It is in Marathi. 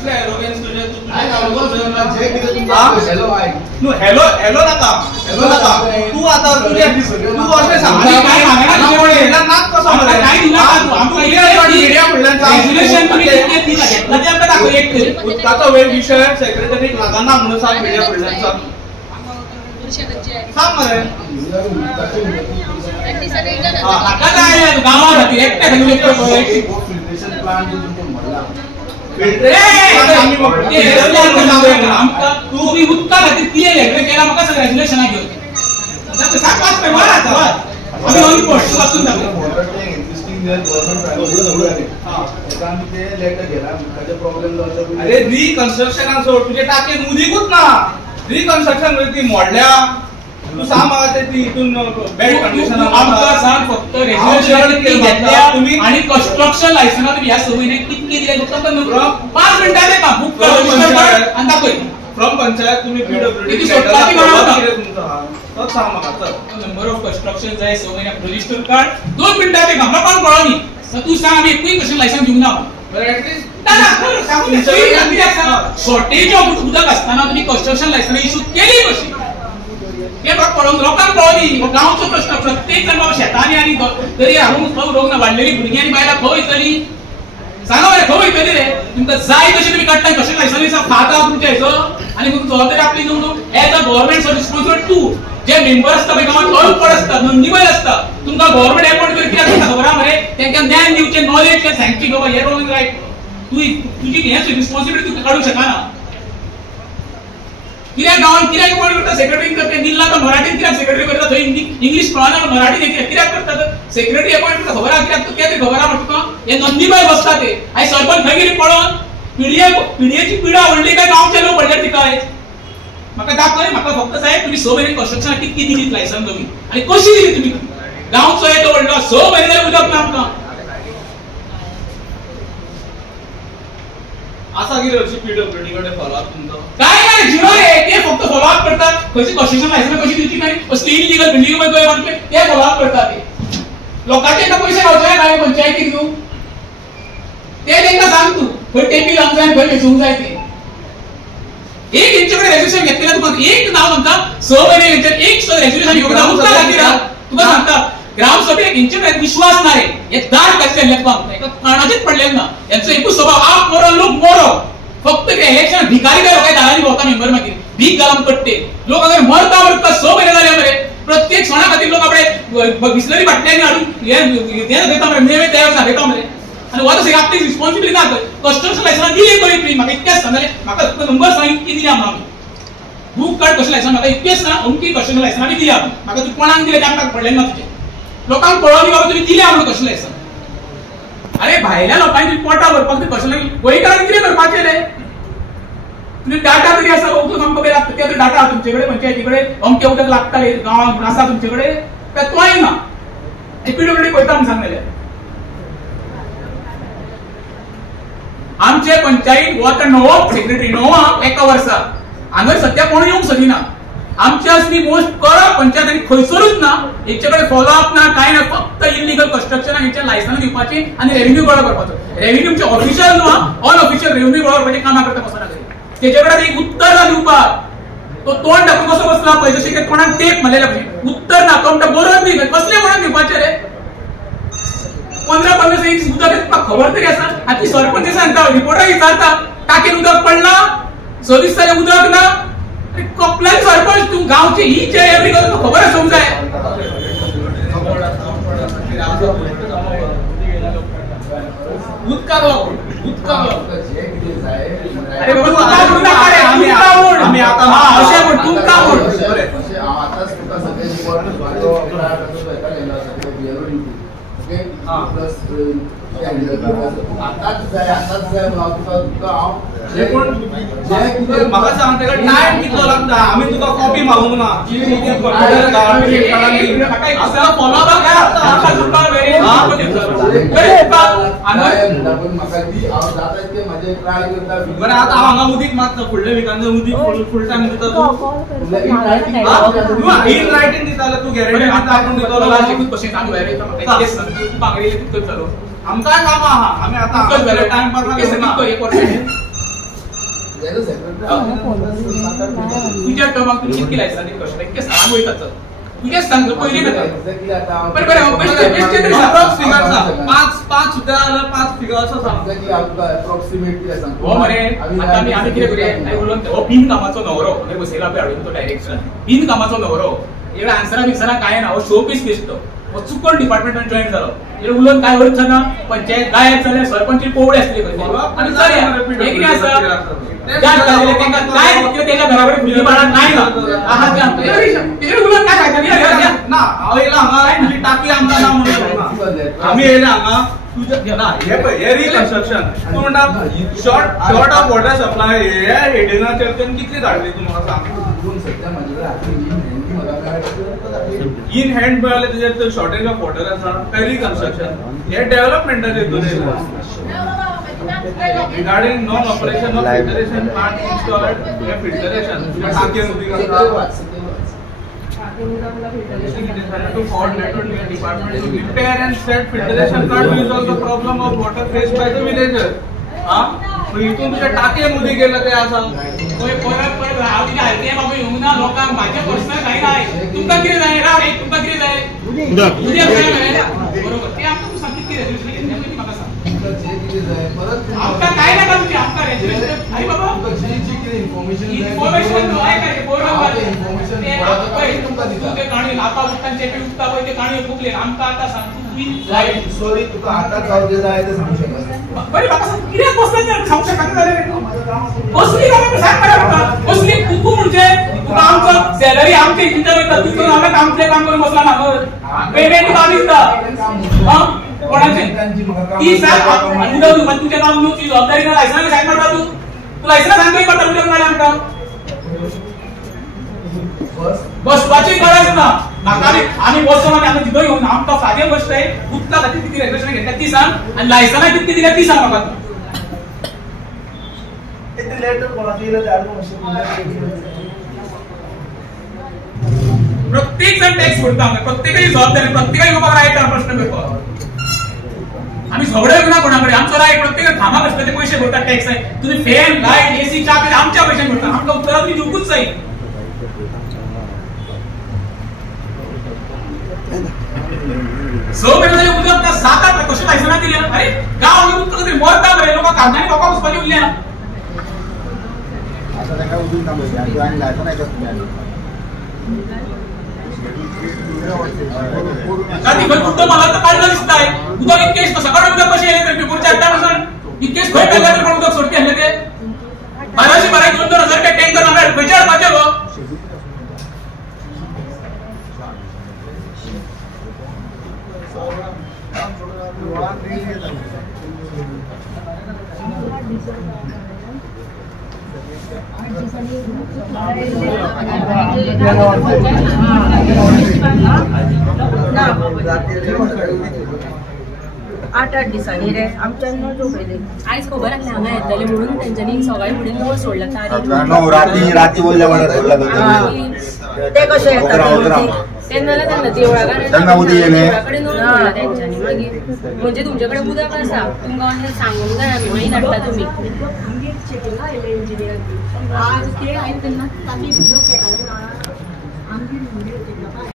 कसले एरोगेन्स तुझे तू हेलो हेलो नका तू आता तुझे तू असे सांगता काय सांगणार नाक कसं मला काय दिला आमका मीडिया फुडल्यांचा रेझोल्यूशन तुम्ही किती दिला घेतला ते आमका दाखव एक उदकाचो वेळ विषय सेक्रेटरीक लागना म्हणून सांग मीडिया फुडल्यांचा सांग मरे आता काय गावात खातीर एकटे फिल्ट्रेशन प्लांट तुम्ही उदका खातीर कितें लेटर केला म्हाका सांग रेझोल्यूशना घेवन सांग पास पे माराचा आम्ही ऑन पोस्ट वाचून दाखव अरे रिकन्स्ट्रक्शन सोड तुझे टाके उदीकूच ना रिकन्स्ट्रक्शन ती मोडल्या तू सांग म्हाका ते ती इथून बॅड कंडिशन आमकां सांग फक्त रेझोल्यूशन किती घेतल्या तुम्ही आणि कन्स्ट्रक्शन लायसन्स तुम्ही ह्या सवयीने कितके दिले फक्त 5 मिनिटां दे का बुक कर आणि दाखय फ्रॉम पंचायत तुम्ही पीडब्ल्यूडी सोडपाची म्हणा तुमचा तो सांग म्हाका चल नंबर ऑफ कन्स्ट्रक्शन जाय सवयीने रजिस्टर कार्ड 2 मिनिटां दे का म्हाका कोण कळनी तू सांग आम्ही एकूय कशें लायसन्स घेऊन ना शॉर्टेज ऑफ उदक असताना तुम्ही कन्स्ट्रक्शन लायसन्स इश्यू केली कशी हे बघ पळून लोकांक कळनी गांवचो प्रश्न प्रत्येक जण बाबा शेतांनी आणि तरी हाडून खंय रोग ना वाडलेली भुरगीं आनी बायलां खंय वयतली सांगा मरे खंय वयतली रे तुमकां जाय तशी तुम्ही काडटा कशें लायसन्स खाता तुमच्या हेचो आनी मग जबाबदारी आपली न्हू as a government responsible to जे मेंबर असता पळय गांवांत अनपड असता नोंदणीबद्ध असता तुमकां गव्हर्नमेंट अपॉइंट करता कित्याक करता खबर आहा मरे तांकां ज्ञान दिवचें नॉलेज सांगची बाबा हे रॉंग रायट तुजी हेच रिस्पॉन्सिबिलिटी तुका काडूंक शकना कित्याक गांवांत कित्याक अपॉइंट करता सेक्रेटरी करता निल्ला तर मराठीत कित्याक सेक्रेटरी करता थंय इंग्लीश कळना मराठीत कित्याक करता सेक्रेटरी अपॉइंट करता खबर आहा कित्याक कितें खबर आहा म्हाका हे नंदीबाई बसता ते आयज सरपंच खंय गेली पळोवन पिडयेची पिडा व्हडली काय गांवचे लोक व्हडले तिकाय म्हाका दाखय म्हाका फक्त जाय तुम्ही 6 म्हयने कन्स्ट्रक्शन कितकी दिलीत लायसन्स तुम्ही आनी कशी दिली तुम्ही गांवचो येतो व्हडलो 6 म्हयने जाल्यार उदक ना आमकां असा की पीडब्ल्यूडी कडे फॉलोअप तुमचो काय नाही झिरो रे ते फक्त फॉलोअप करतात खंयची कन्स्ट्रक्शन लायसन्स कशी दिवची काय असली इलिगल बिल्डिंग मध्ये बांधले ते फॉलोअप करतात ते लोकांचे एकदा पैसे गावचे काय पंचायतीक न्हू ते तेंका सांग तू खंय टेपी लावंक जाय खंय वेचूंक जाय ते एक इंचकडे रेझोल्यूशन घेतलेलं तुका एक नाव म्हणता 6 महिने एक रेझोल्यूशन घेऊन जाऊन तुका सांगता ग्रामसभेक इंचकडे विश्वास नाही हे दार कसे लेखपाक एका कानाचेच पडलेले ना यांचा एकूच स्वभाव आप मोरो लोक मोरो फक्त ते इलेक्शन भिकारी काय लोकांनी दारांनी भोवता मेंबर मागीर भीक घालून पडते लोक अगर मरता 6 महिने झाले मरे प्रत्येक सणा खातीर लोक आपले बिस्लरी बाटल्यांनी हाडून हे देता मरे नेवे तयार देता मरे आणि वॉट इज आपली रिस्पॉन्सिबिलिटी ना कन्स्ट्रक्शन लायसन्स दिली बरी फ्री म्हाका इतकेच सांगले म्हाका नंबर सांग किती दिली आम्हाला बुक कार्ड कशें लायसन्स म्हाका इतकेच ना अमकी कन्स्ट्रक्शन लायसन्स आमी दिली म्हाका तू कोणाक दिले ते आमकां पडलें ना तुजें लोकांक पळोवनी बाबा तुम्ही दिले म्हणून कशें लायसन्स अरे भायल्या लोकांची पोटां भरपाक तूं कशें गोंयकारांक कितें करपाचें रे तुमी डाटा तरी आसा उदक आमकां पळय लागता ते डाटा तुमचे कडेन पंचायती कडेन अमकें उदक लागता गांवांत म्हूण आसा तुमचे कडेन काय तोय ना पीडब्ल्यूडी पळयता म्हूण सांगलेलें आमचे पंचायत वॉटर नवो सेक्रेटरी नवो एका वर्सा हांगा सध्या कोण येवंक सोदिना आमच्या असली मोस्ट करप पंचायत आनी खंयसरूच ना हेचेकडे फॉलोअप ना काय ना फक्त इलिगल कन्स्ट्रक्शन हेचे लायसन्स दिवपाची आणि रेव्हेन्यू गोळा करपाचो रेव्हेन्यूचे ऑफिशियल न्हू अनऑफिशियल रेव्हेन्यू गोळा करपाचे कामां करता बसना तेजेकडे एक उत्तर ना दिवपाक तो तोंड दाखोवन कसो बसला पळय जशें की कोणाक टेप मारलेल्या भशेन उत्तर ना तो बरोबर न्ही कसले कोणाक दिवपाचे रे 15-15 इंच उदक तुका खबर तरी आसा आनी सरपंच सांगता रिपोर्टर विचारता टाकीन उदक पडला 26 साली उदक ना कपलान सरपंच तू गावची ही जे एवढी गरज खबर आसूंक जाय उदकाक लागून अरे आम्ही आता अशें म्हण तुमकां म्हण आतांच तुका सगळे आताच जाय तुका हांव म्हाका सांग तेका टायम कितलो लागता आमी तुका कॉपी मागूंक ना बरें आतां हांव हांगा उदीक मागता फुडल्या विकांत उदीक फूल टायम दिता तूं इन रायटींग दिता जाल्यार तूं गॅरंटी आतां आपूण दितलो कशें सांग आमकां काम आहा आमी आतां टायम पास तुझ्या टर्माक तुम्ही कितकी लायसन्स कशें तेंके सांग वयता तुझे सांग पयली बरं बरं बेस्ट तरी अप्रॉक्स फिगर सांग 5 सुद्धा आलं 5 फिगर असं सांग अप्रॉक्सिमेटली सांग हो मरे आता आम्ही किती करूया नाही बोलून हो बिन कामाचो नवरो म्हणजे बसयला पे हाडून तो डायरेक्शन बिन कामाचो नवरो एवढा आन्सरा बिन्सरा काय ना हो शो पीस दिसतो हो चुकून डिपार्टमेंटान जॉईन झालो एवढं उलोवन काय होत ना पंचायत गायब जाल्यार सरपंच पोवळे असले खंय आणि जाल्या एक कितें आसा त्या काजले तेंका काय तेच्या घराकडे फुली बाळा नाही ना आहा त्या तेजेर उलोवन काय सांगता ना हांव येयला हांगा तुजी टाकी आमकां ना म्हणून आमी येयला हांगा तुझे ना हे पळय हे रिकन्स्ट्रक्शन तूं म्हणटा शॉर्ट ऑफ वॉटर सप्लाय हे हेडिंगाचेर तेन कितली धाडली तूं म्हाका सांग इन हँड पळयले तेजेर शॉर्टेज ऑफ वॉटर आसा काय रिकन्स्ट्रक्शन हे डेव्हलपमेंटाचेर regarding non-operation of filtration plant installed filtration टाकी उदी करता to coordinate with the department to repair and set filtration plant to resolve the problem of water faced by the villagers इथून तुझ्या टाके मुदी गेलं ते असं परत हांव कितें हालते बाबा येवंक ना लोकांक म्हाजे पर्सनल काय नाही तुमकां कितें जाय राव रे तुमकां कितें जाय उदक बरोबर ते आमकां तूं सांग कितें जाय म्हाका सांग आमकां काय नाका तुजी आमकां रेजिडेंट आई बाबा इन्फॉर्मेशन काय काय ते काणी लापा उठतांचे पे उठता पळय ते काणी फुकले आमकां आतां सांग राईट सॉरी तुका आता जाऊ दे जाय ते सांगू शकत बरे बाबा सांग कित्याक बसला ते सांगू शकत जाल्यार बसली बाबा सांग मला बसली तू म्हणजे तुका आमचो सॅलरी आमचे किती वयता तू हांगा कामचे काम करून बसला ना पेमेंट तुका आमी दिता हां कोणाचे ती सांग आणि उदक तू तुझे नाव न्हू ती जबाबदारी ना लायसन्स सायन करता तू लायसन्स सांगतोय पडटा उदक नाल्या आमकां बसवाची गरज ना म्हाका आमी बसोन आमी आमकां तिथं येवन आमकां फाजे बसताय उदका खातीर किती रेग्युलेशन घेतल्या ती सांग आनी लायसन्स कितकी दिल्या ती सांग म्हाका प्रत्येक जण टॅक्स भरता प्रत्येकाची जबाबदारी प्रत्येकाची बाबा रायट प्रश्न करता आम्ही झगडो ना कोणाकडे आमचो रायट प्रत्येक कामाक असता ते पैसे भरतात टॅक्स आहे तुम्ही फॅन लाईट एसी च्या आमच्या पैशान भरता आमकां उत्तरां तुम्ही दिवकूच जाय सो मेरे उदक का 7-8 कशें लायसन्स दिल्या अरे गांव उदक तरी मरता मरे लोकां कांदानी लोकां वचपाची उरल्या आता ताका उदक थांबयता आणि लायसन्स आहे जाती खंय कुठं मला तर काढलं दिसताय उदक इतकेच सकाळ उदक कशें येले तर पेपरच्या 8 इतकेच खंय काढला तर उदक सोडते हल्ले ते 1200 2,000 रुपये टँकर आमकां खंयच्या हाडपाचे गो आठ दिसांनी रे आमच्या आयज खबर आसलें हांगा येतले म्हणून तेंच्यांनी सगळे फुडें नोट सोडला राती बोलल्या ते कशें येता तेन्ना देवळा कडेन नोट सोडला तेंच्यांनी मागीर म्हणजे तुमचे कडेन उदक आसा तुमकां अशें सांगूंक जाय आमी मागीर धाडटा तुमी आज ते आयज तेन्ना